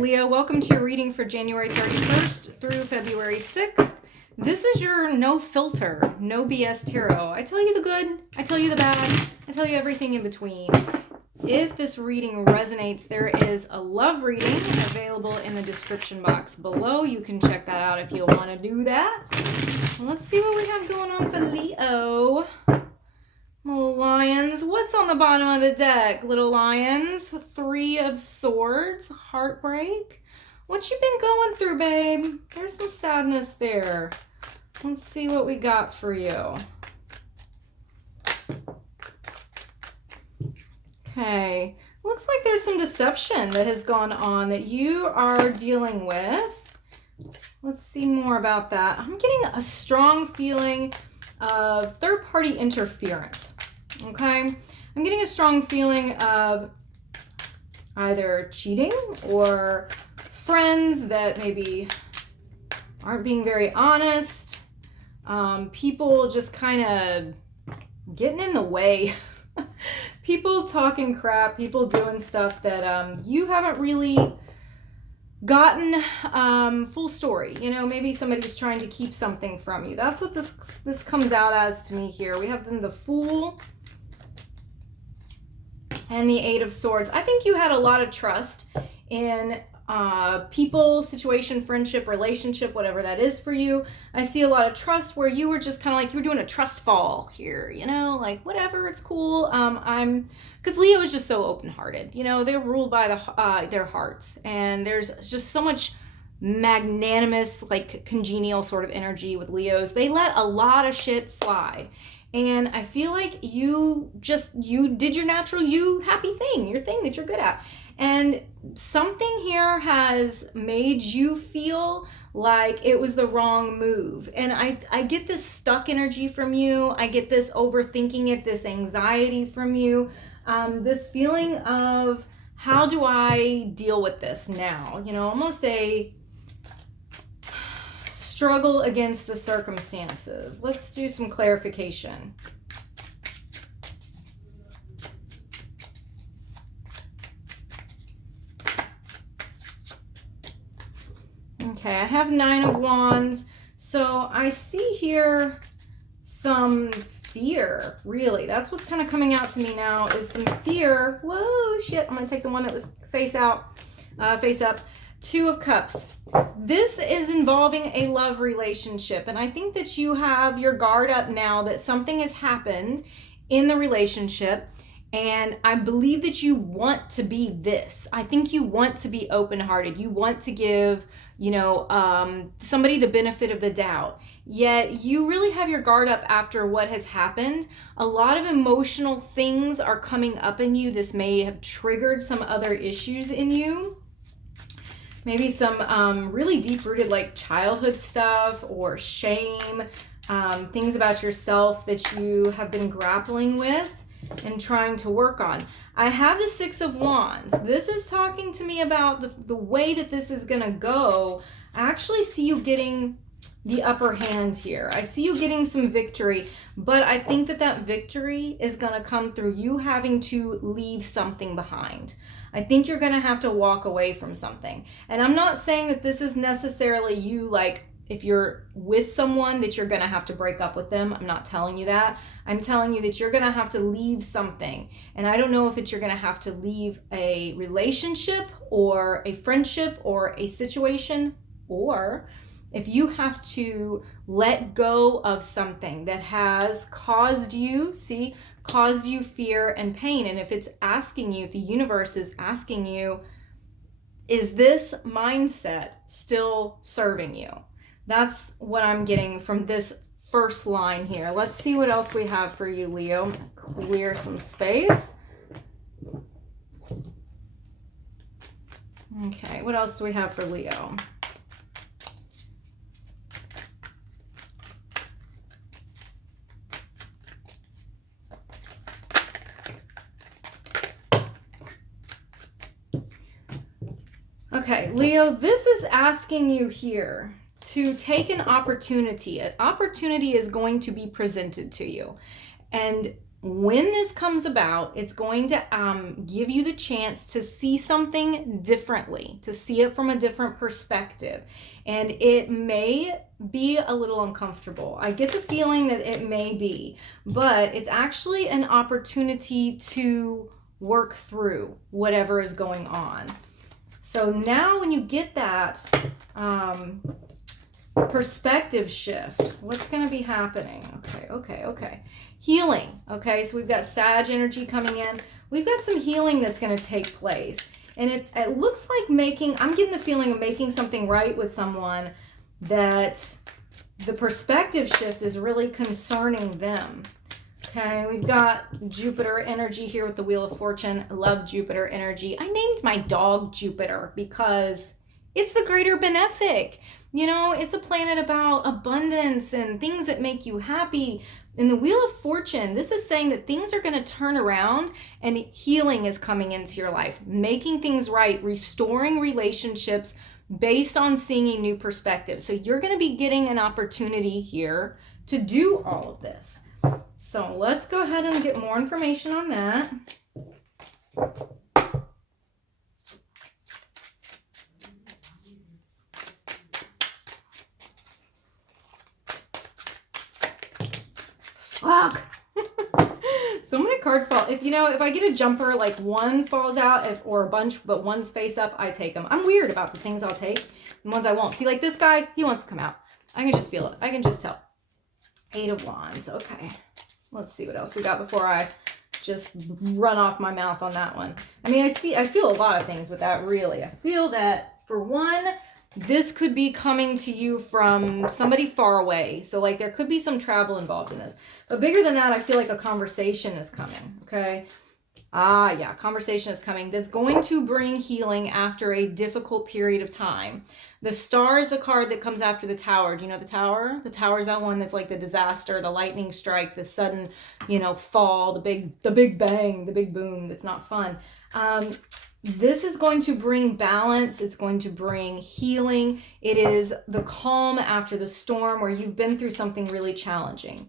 Leo, welcome to your reading for January 31st through February 6th. This is your no filter, no BS tarot. I tell you the good, I tell you the bad, I tell you everything in between. If this reading resonates, there is a love reading available in the description box below. You can check that out if you'll want to do that. Let's see what we have going on for Leo. Little lions. What's on the bottom of the deck, little lions? 3 of Swords. Heartbreak. What you been going through, babe? There's some sadness there. Let's see what we got for you. Okay. Looks like there's some deception that has gone on that you are dealing with. Let's see more about that. I'm getting a strong feeling of third-party interference, okay? I'm getting a strong feeling of either cheating or friends that maybe aren't being very honest, people just kind of getting in the way, people talking crap, people doing stuff that you haven't really gotten full story. You know, maybe somebody's trying to keep something from you. That's what this comes out as to me here. We have then the Fool and the 8 of Swords. I think you had a lot of trust in people, situation, friendship, relationship, whatever that is for you. I see a lot of trust where you were just kind of like, you were doing a trust fall here, you know, like whatever, it's cool. Because Leo is just so open-hearted, you know, they're ruled by their hearts, and there's just so much magnanimous, like congenial sort of energy with Leos. They let a lot of shit slide. And I feel like you did your natural happy thing, your thing that you're good at. And something here has made you feel like it was the wrong move. And I get this stuck energy from you. I get this overthinking it, this anxiety from you. This feeling of, how do I deal with this now? You know, almost a struggle against the circumstances. Let's do some clarification. Okay, I have 9 of Wands. So I see here some fear, really. That's what's kind of coming out to me now, is some fear. Whoa, shit. I'm going to take the one that was face up. 2 of Cups. This is involving a love relationship. And I think that you have your guard up now that something has happened in the relationship. And I believe that you want to be this. I think you want to be open-hearted. You want to give, you know, somebody the benefit of the doubt. Yet you really have your guard up after what has happened. A lot of emotional things are coming up in you. This may have triggered some other issues in you. Maybe some really deep-rooted, like childhood stuff or shame, things about yourself that you have been grappling with and trying to work on. I have the 6 of Wands. This is talking to me about the way that this is going to go. I actually see you getting the upper hand here. I see you getting some victory, but I think that that victory is going to come through you having to leave something behind. I think you're going to have to walk away from something. And I'm not saying that this is necessarily you, like, if you're with someone that you're going to have to break up with them. I'm not telling you that. I'm telling you that you're going to have to leave something. And I don't know if it's you're going to have to leave a relationship or a friendship or a situation, or if you have to let go of something that has caused you, caused you fear and pain. And if it's asking you, if the universe is asking you, is this mindset still serving you? That's what I'm getting from this first line here. Let's see what else we have for you, Leo. Clear some space. Okay, what else do we have for Leo? Okay, Leo, this is asking you here to take an opportunity. An opportunity is going to be presented to you. And when this comes about, it's going to give you the chance to see something differently, to see it from a different perspective. And it may be a little uncomfortable. I get the feeling that it may be, but it's actually an opportunity to work through whatever is going on. So now when you get that perspective shift, what's going to be happening? Okay. Healing. Okay, so we've got Sag energy coming in. We've got some healing that's going to take place. And it looks like I'm getting the feeling of making something right with someone that the perspective shift is really concerning them. Okay, we've got Jupiter energy here with the Wheel of Fortune. I love Jupiter energy. I named my dog Jupiter because it's the greater benefic. You know, it's a planet about abundance and things that make you happy. In the Wheel of Fortune, this is saying that things are going to turn around and healing is coming into your life, making things right, restoring relationships based on seeing a new perspective. So you're going to be getting an opportunity here to do all of this. So let's go ahead and get more information on that. Fuck. So many cards fall. If I get a jumper, like one falls out or a bunch, but one's face up, I take them. I'm weird about the things I'll take and ones I won't. See, like this guy, he wants to come out. I can just feel it. I can just tell. 8 of Wands. Okay. Let's see what else we got before I just run off my mouth on that one. I mean, I feel a lot of things with that, really. I feel that, for one, this could be coming to you from somebody far away. So, like, there could be some travel involved in this. But bigger than that, I feel like a conversation is coming, okay? Yeah, conversation is coming that's going to bring healing after a difficult period of time. The Star is the card that comes after the Tower. Do you know the Tower? The Tower is that one that's like the disaster, the lightning strike, the sudden, fall, the big bang, the big boom that's not fun. This is going to bring balance. It's going to bring healing. It is the calm after the storm where you've been through something really challenging.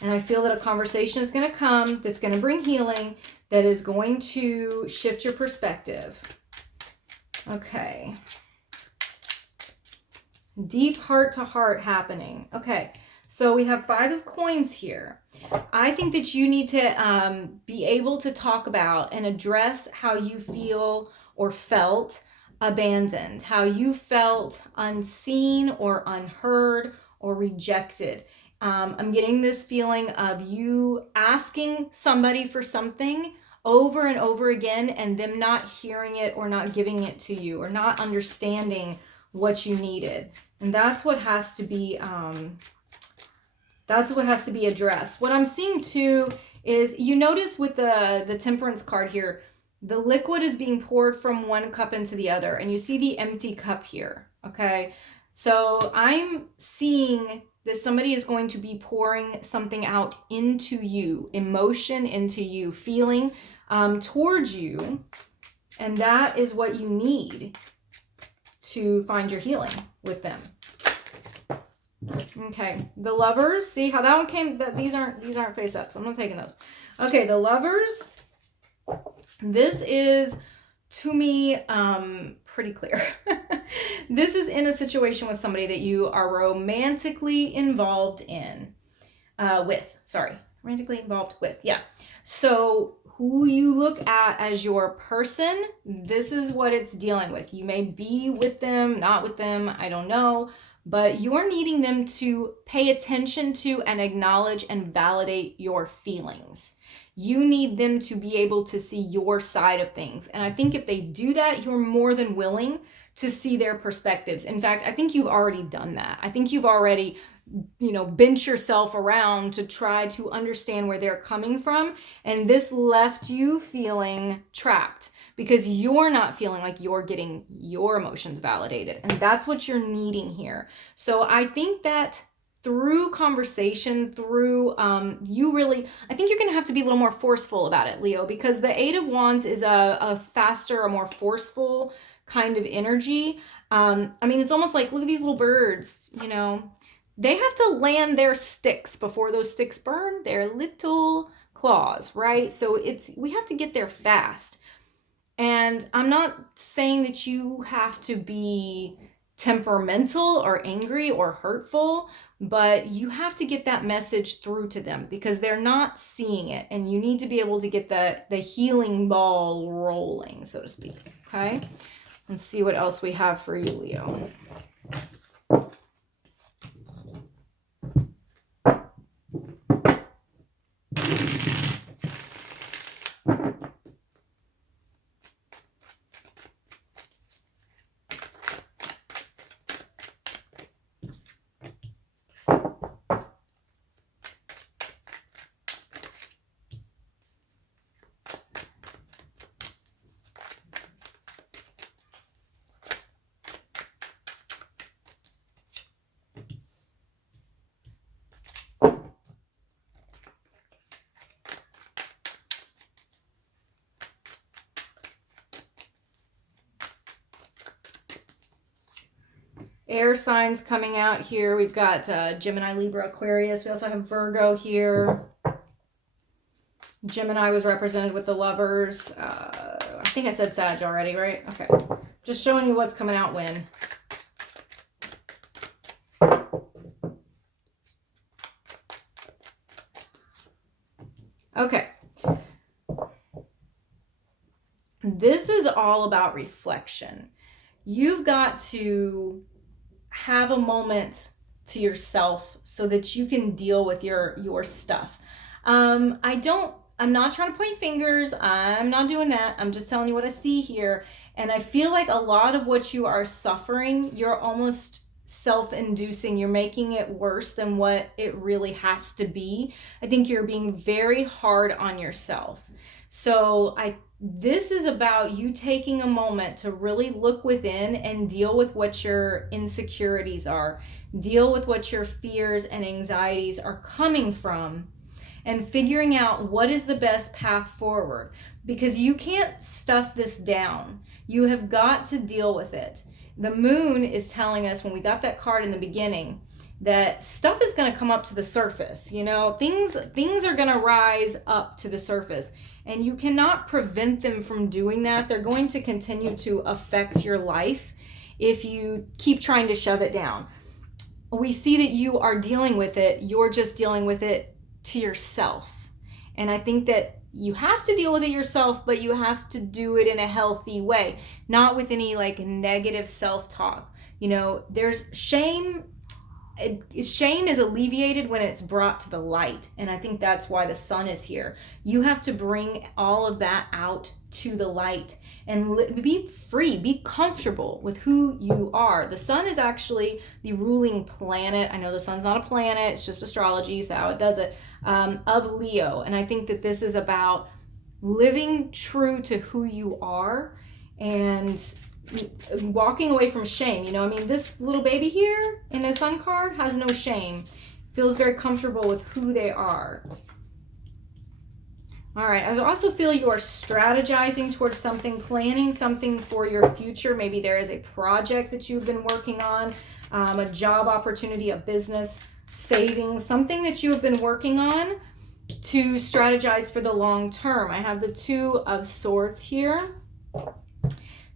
And I feel that a conversation is going to come that's going to bring healing, that is going to shift your perspective. Okay. Deep heart to heart happening. Okay. So we have 5 of coins here. I think that you need to be able to talk about and address how you feel or felt abandoned, how you felt unseen or unheard or rejected. I'm getting this feeling of you asking somebody for something over and over again and them not hearing it or not giving it to you or not understanding what you needed. And that's what has to be addressed. What I'm seeing too is, you notice with the Temperance card here, the liquid is being poured from one cup into the other, and you see the empty cup here, okay? So I'm seeing that somebody is going to be pouring something out into you, emotion into you, feeling towards you, and that is what you need to find your healing with them. Okay, the Lovers. See how that one came? These aren't face up, so I'm not taking those. Okay, the Lovers. This is, to me, pretty clear. This is in a situation with somebody that you are romantically involved in, romantically involved with, yeah. So who you look at as your person, this is what it's dealing with. You may be with them, not with them, I don't know, but you're needing them to pay attention to and acknowledge and validate your feelings. You need them to be able to see your side of things. And I think if they do that, you're more than willing to see their perspectives. In fact, I think you've already done that. I think you've already, bent yourself around to try to understand where they're coming from. And this left you feeling trapped because you're not feeling like you're getting your emotions validated. And that's what you're needing here. So I think that through conversation, through I think you're going to have to be a little more forceful about it, Leo, because the 8 of Wands is a faster, a more forceful kind of energy. It's almost like, look at these little birds, they have to land their sticks before those sticks burn. They're little claws, right? So we have to get there fast. And I'm not saying that you have to be temperamental or angry or hurtful, but you have to get that message through to them because they're not seeing it, and you need to be able to get the healing ball rolling, so to speak. Okay, let's see what else we have for you, Leo. Air signs coming out here. We've got Gemini, Libra, Aquarius. We also have Virgo here. Gemini was represented with the Lovers. I think I said Sag already, right? Okay. Just showing you what's coming out when. Okay. This is all about reflection. You've got to have a moment to yourself so that you can deal with your stuff. I'm not trying to point fingers. I'm not doing that. I'm just telling you what I see here. And I feel like a lot of what you are suffering, you're almost self-inducing. You're making it worse than what it really has to be. I think you're being very hard on yourself. So this is about you taking a moment to really look within and deal with what your insecurities are, deal with what your fears and anxieties are coming from, and figuring out what is the best path forward, because you can't stuff this down. You have got to deal with it. The moon is telling us, when we got that card in the beginning, that stuff is going to come up to the surface. You know, things are going to rise up to the surface, and you cannot prevent them from doing that. They're going to continue to affect your life if you keep trying to shove it down. We see that you are dealing with it. You're just dealing with it to yourself. And I think that you have to deal with it yourself, but you have to do it in a healthy way, not with any like negative self-talk. You know, there's shame. Shame is alleviated when it's brought to the light. And I think that's why the sun is here. You have to bring all of that out to the light and be free, be comfortable with who you are. The sun is actually the ruling planet. I know the sun's not a planet, it's just astrology, is how it does it, of Leo. And I think that this is about living true to who you are and walking away from shame. You know, I mean, this little baby here in the sun card has no shame, feels very comfortable with who they are. All right, I also feel you are strategizing towards something, planning something for your future. Maybe there is a project that you've been working on, a job opportunity, a business, savings, something that you have been working on to strategize for the long term. I have the Two of Swords here.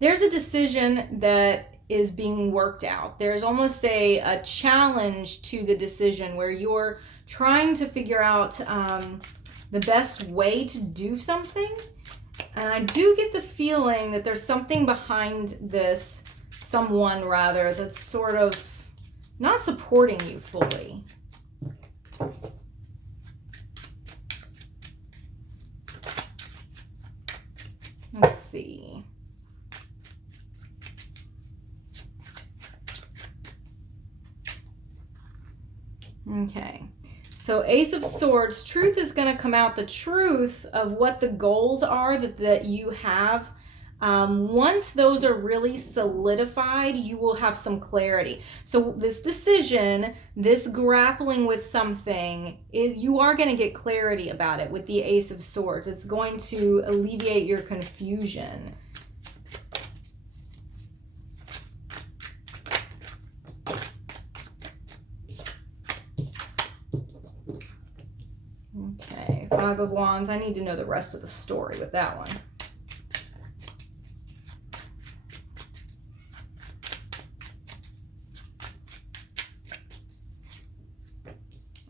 There's a decision that is being worked out. There's almost a challenge to the decision where you're trying to figure out the best way to do something. And I do get the feeling that there's something behind this, someone rather, that's sort of not supporting you fully. Let's see. Okay. So Ace of Swords, truth is going to come out, the truth of what the goals are that you have. Once those are really solidified, you will have some clarity. So this decision, this grappling with something, you are going to get clarity about it with the Ace of Swords. It's going to alleviate your confusion. Five of Wands. I need to know the rest of the story with that one.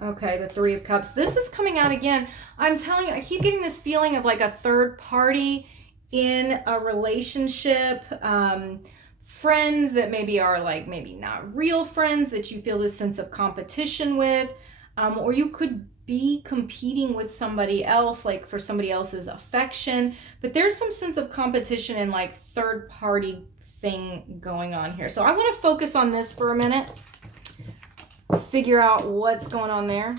Okay, the Three of Cups. This is coming out again. I'm telling you, I keep getting this feeling of like a third party in a relationship. Friends that maybe are like maybe not real friends that you feel this sense of competition with. Or you could be competing with somebody else, like for somebody else's affection. But there's some sense of competition and like third party thing going on here. So I want to focus on this for a minute. Figure out what's going on there.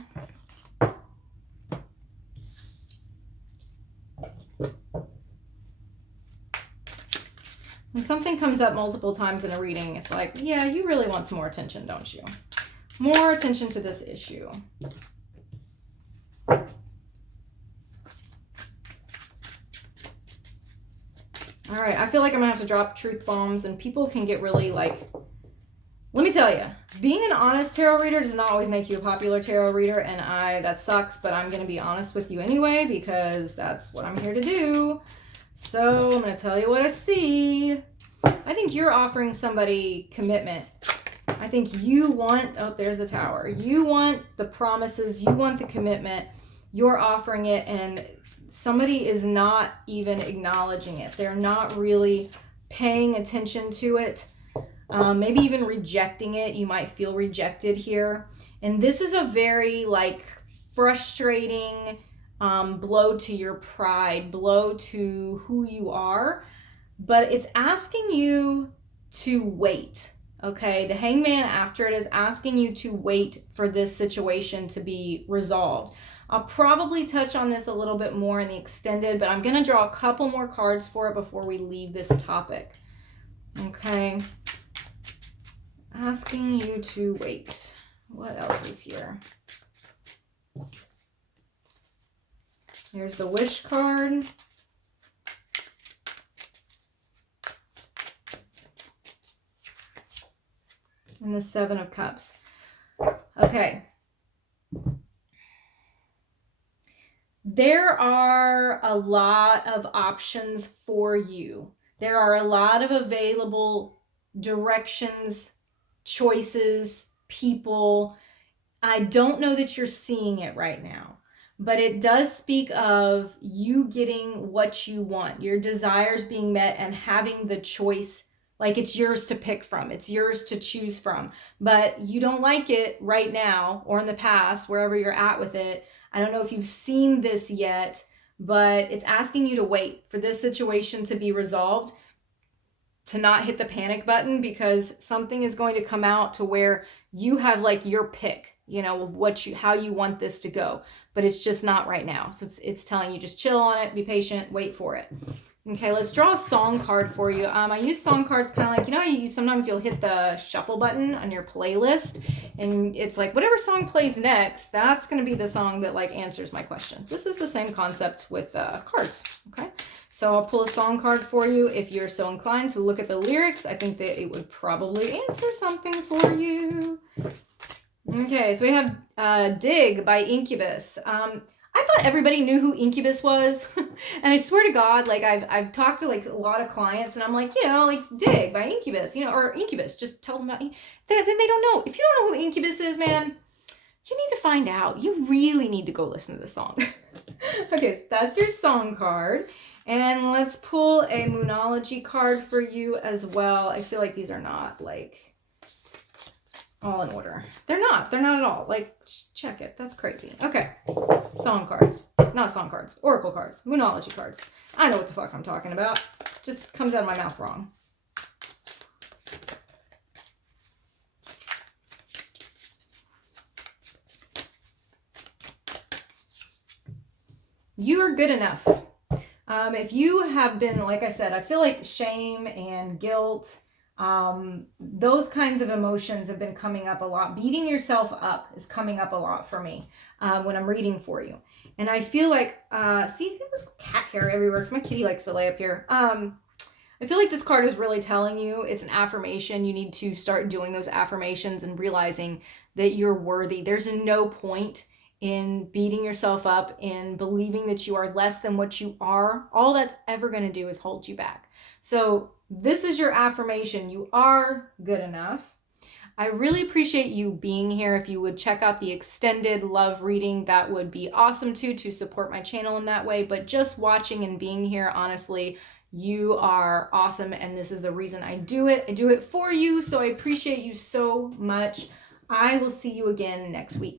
When something comes up multiple times in a reading, it's like, yeah, you really want some more attention, don't you? More attention to this issue. All right, I feel like I'm gonna have to drop truth bombs and people can get really like, let me tell you, being an honest tarot reader does not always make you a popular tarot reader, and that sucks, but I'm gonna be honest with you anyway because that's what I'm here to do. So I'm gonna tell you what I see. I think you're offering somebody commitment. I think you want, oh, there's the Tower. You want the promises, you want the commitment, you're offering it, and somebody is not even acknowledging it. They're not really paying attention to it. Maybe even rejecting it. You might feel rejected here. And this is a very like frustrating blow to your pride, blow to who you are. But it's asking you to wait. Okay, the Hangman after it is asking you to wait for this situation to be resolved. I'll probably touch on this a little bit more in the extended, but I'm going to draw a couple more cards for it before we leave this topic. Okay. Asking you to wait. What else is here? There's the Wish card. And the Seven of Cups. Okay. There are a lot of options for you. There are a lot of available directions, choices, people. I don't know that you're seeing it right now, but it does speak of you getting what you want, your desires being met and having the choice. Like it's yours to pick from, it's yours to choose from, but you don't like it right now or in the past, wherever you're at with it. I don't know if you've seen this yet, but it's asking you to wait for this situation to be resolved, to not hit the panic button, because something is going to come out to where you have like your pick, you know, of how you want this to go, but it's just not right now. So it's telling you just chill on it, be patient, wait for it. Okay, let's draw a song card for you. I use song cards kind of like, you know how sometimes you'll hit the shuffle button on your playlist and it's like whatever song plays next, that's going to be the song that like answers my question. This is the same concept with cards, okay? So I'll pull a song card for you. If you're so inclined to look at the lyrics, I think that it would probably answer something for you. Okay, so we have Dig by Incubus. I thought everybody knew who Incubus was. And I swear to God, like I've talked to like a lot of clients and I'm like, you know, like Dig by Incubus, you know, or Incubus, just tell them about then they don't know. If you don't know who Incubus is, man, you need to find out. You really need to go listen to the song. Okay, so that's your song card. And let's pull a Moonology card for you as well. I feel like these are not like all in order. They're not at all. Like, check it. That's crazy. Okay. Song cards. Not song cards. Oracle cards. Moonology cards. I know what the fuck I'm talking about. Just comes out of my mouth wrong. You are good enough. If you have been, like I said, I feel like shame and guilt, those kinds of emotions have been coming up a lot. Beating yourself up is coming up a lot for me when I'm reading for you. And I feel like, see, there's cat hair everywhere because my kitty likes to lay up here. I feel like this card is really telling you it's an affirmation. You need to start doing those affirmations and realizing that you're worthy. There's no point in beating yourself up, in believing that you are less than what you are, all that's ever going to do is hold you back. So this is your affirmation. You are good enough. I really appreciate you being here. If you would check out the extended love reading, that would be awesome too, to support my channel in that way. But just watching and being here, honestly, you are awesome. And this is the reason I do it. I do it for you. So I appreciate you so much. I will see you again next week.